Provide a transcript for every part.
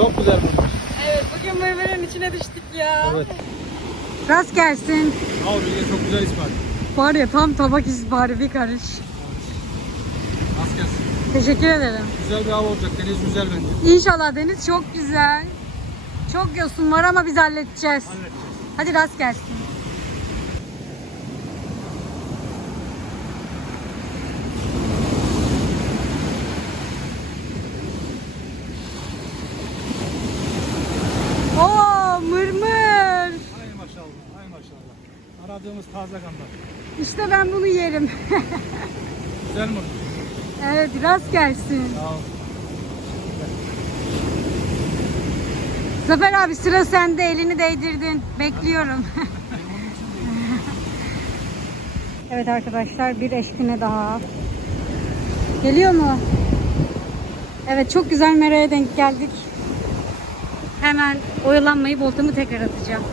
Çok güzel bu. Evet bugün mırmırın içine düştük ya. Evet. Rast gelsin. Sağ ol Bilge çok güzel ispat. Var ya tam tabak isbari bir karış. Az gelsin. Teşekkür ederim. Güzel bir hava olacak. Deniz güzel bence. İnşallah deniz çok güzel. Çok yosun var ama biz halledeceğiz. Halledeceğiz. Hadi rast gelsin. Oo mırmır. Ay maşallah. Ay maşallah. Aradığımız taze kanlar. İşte ben bunu yerim. Güzel mi? evet rast gelsin. Sağ ol. Zafer abi sıra sende elini değdirdin. Bekliyorum. evet arkadaşlar bir eşkine daha. Geliyor mu? Evet çok güzel meraya denk geldik. Hemen oyalanmayıp oltamı tekrar atacağım.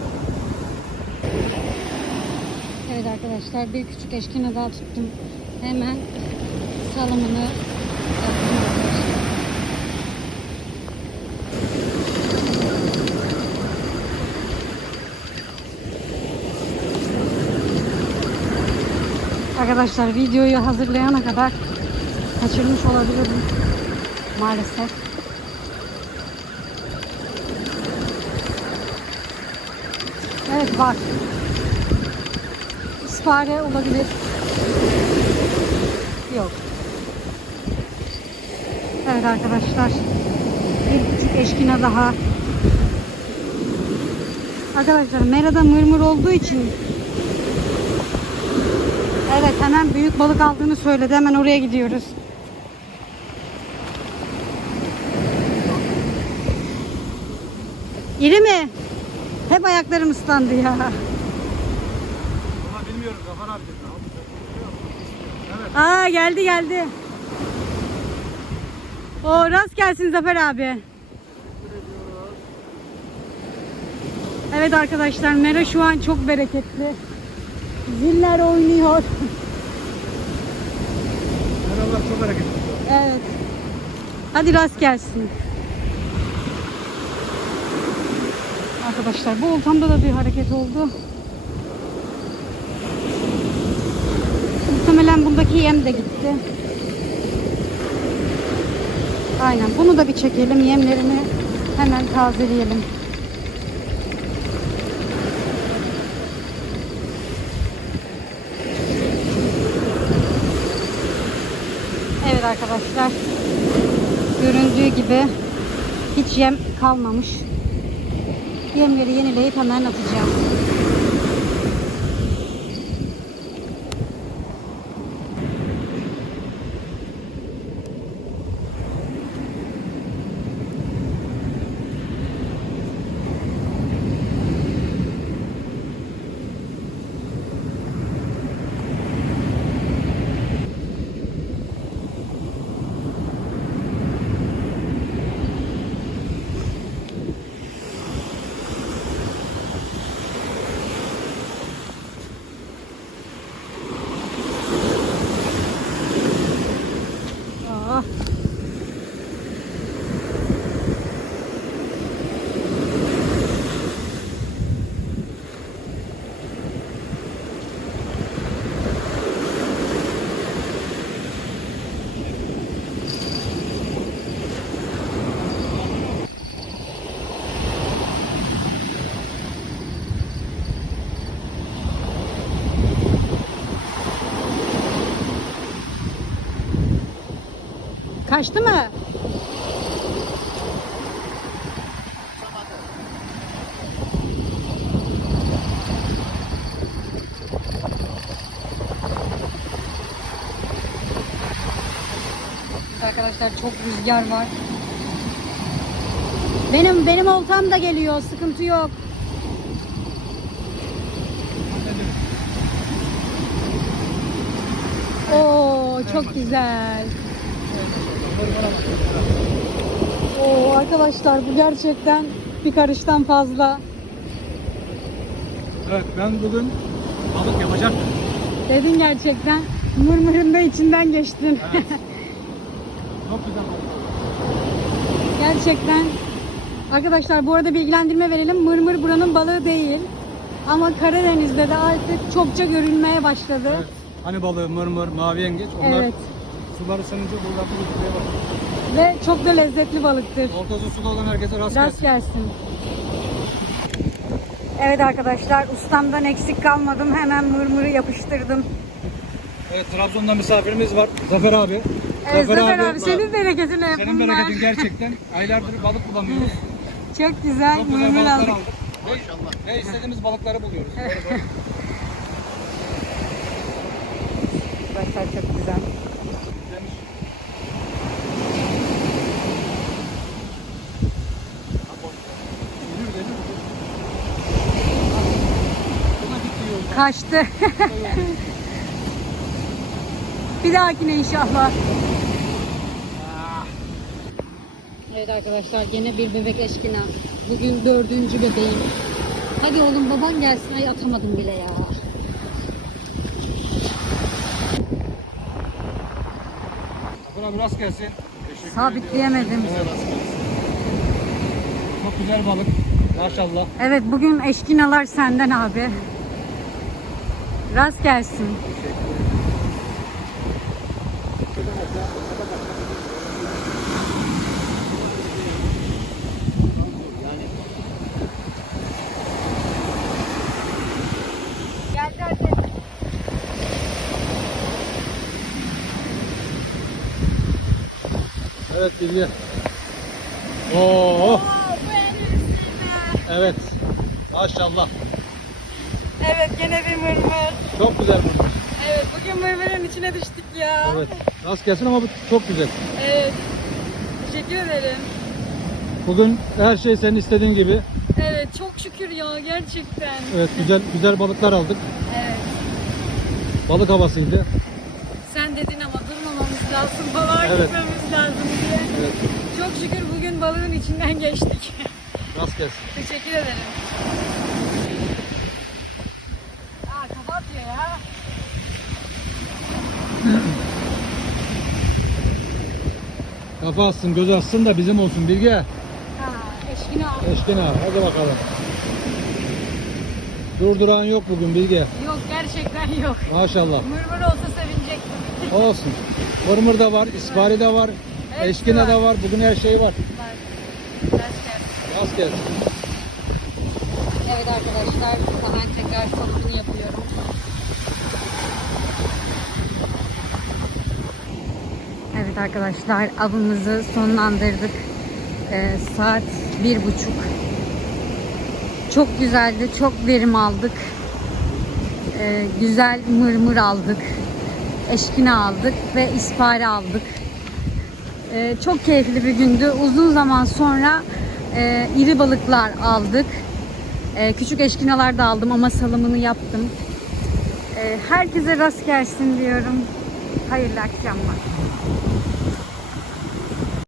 Evet arkadaşlar bir küçük eşkine daha tuttum. Hemen salımını yaptım arkadaşlar. Arkadaşlar videoyu hazırlayana kadar kaçırmış olabilirim maalesef. Evet var. İspare olabilir. Yok. Evet arkadaşlar. Bir küçük eşkine daha. Arkadaşlar merada mırmır olduğu için Evet hemen büyük balık aldığını söyledi. Hemen oraya gidiyoruz. İri mi? Hep ayaklarım ıslandı ya. Bilmiyorum Zafer abi. Evet. Aa geldi geldi. O rast gelsin Zafer abi. Evet arkadaşlar Mera şu an çok bereketli. Ziller oynuyor. Merhabalar çok hareketli. Evet. Hadi rast gelsin. Arkadaşlar bu oltamda da bir hareket oldu. Bundaki yem de gitti. Aynen bunu da bir çekelim. Yemlerini hemen tazeleyelim. Evet arkadaşlar. Göründüğü gibi hiç yem kalmamış. Yemleri yenileyip hemen atacağım. Oh. Kaçtı mı? Arkadaşlar çok rüzgar var. Benim benim oltam da geliyor. Sıkıntı yok. Oo çok güzel. Oo arkadaşlar bu gerçekten bir karıştan fazla. Evet ben bugün balık yapacaktım. Dedin gerçekten. Mırmırın da içinden geçtin. Evet. Çok güzel balık. gerçekten Arkadaşlar bu arada bilgilendirme verelim. Mırmır buranın balığı değil. Ama Karadeniz'de de artık çokça görülmeye başladı. Evet. Hani balığı, mırmır, mavi yengeç onlar Evet. Suları ısınınca buralarda gözükmeye başlıyor. Ve çok da lezzetli balıktır. Ortası suda olan herkese rast Rast gelsin. gelsin. Evet arkadaşlar ustamdan eksik kalmadım. Hemen mırmırı yapıştırdım. Evet Trabzon'da misafirimiz var. Zafer abi. Evet Zafer abi senin bereketine Senin bunlar. bereketin gerçekten. Aylardır balık bulamıyoruz. Çok güzel Çok güzel mırmır balıklar aldık. aldık. Ve, ve istediğimiz balıkları buluyoruz. Arkadaşlar çok güzel. Gelir, gelir. Bu da gitti yolda. Kaçtı. Bir dahakine inşallah. Evet arkadaşlar gene bir bebek eşkina. Bugün dördüncü bebeğim. Hadi oğlum baban gelsin. Ay atamadım bile ya. Abi rast gelsin. Teşekkür Sabitleyemedim. Evet, rast gelsin. Çok güzel balık. Maşallah. Evet bugün eşkinalar senden abi. Rast gelsin. Gel gel gel. Evet Bilge. Oo. Evet. Maşallah. Evet gene bir mırmır. Çok güzel bu. Evet bugün mırmırın içine düştük ya. Evet. Rast gelsin ama bu çok güzel. Evet. Teşekkür ederim. Bugün her şey senin istediğin gibi. Evet çok şükür ya gerçekten. Evet güzel güzel balıklar aldık. Evet. Balık havasıydı. Sen dedin ama durmamamız lazım, balığa Evet. gitmemiz lazım diye. Evet. Çok şükür bugün balığın içinden geçtik. Rast gelsin. Teşekkür ederim. Aa kapatıyor ya. Kafa atsın, göz atsın da bizim olsun Bilge. Ha. Eşkin abi. Hadi bakalım. Durduran yok bugün Bilge. Yok gerçekten yok. Maşallah. Mırmır olsa sevinecektim. Olsun. Mırmır da var, ispari de var, Hepsi eşkine var. de var. Bugün her şey var. Var. Rast gelsin. Evet arkadaşlar hemen tekrar konumunu yapıyorum. Evet arkadaşlar avımızı sonlandırdık. Ee, saat bir buçuk. Çok güzeldi. Çok verim aldık. Ee, güzel mırmır aldık. Eşkine aldık ve ispare aldık. Ee, çok keyifli bir gündü. Uzun zaman sonra e, iri balıklar aldık. Ee, küçük eşkinalar da aldım ama salımını yaptım. Ee, herkese rast gelsin diyorum. Hayırlı akşamlar.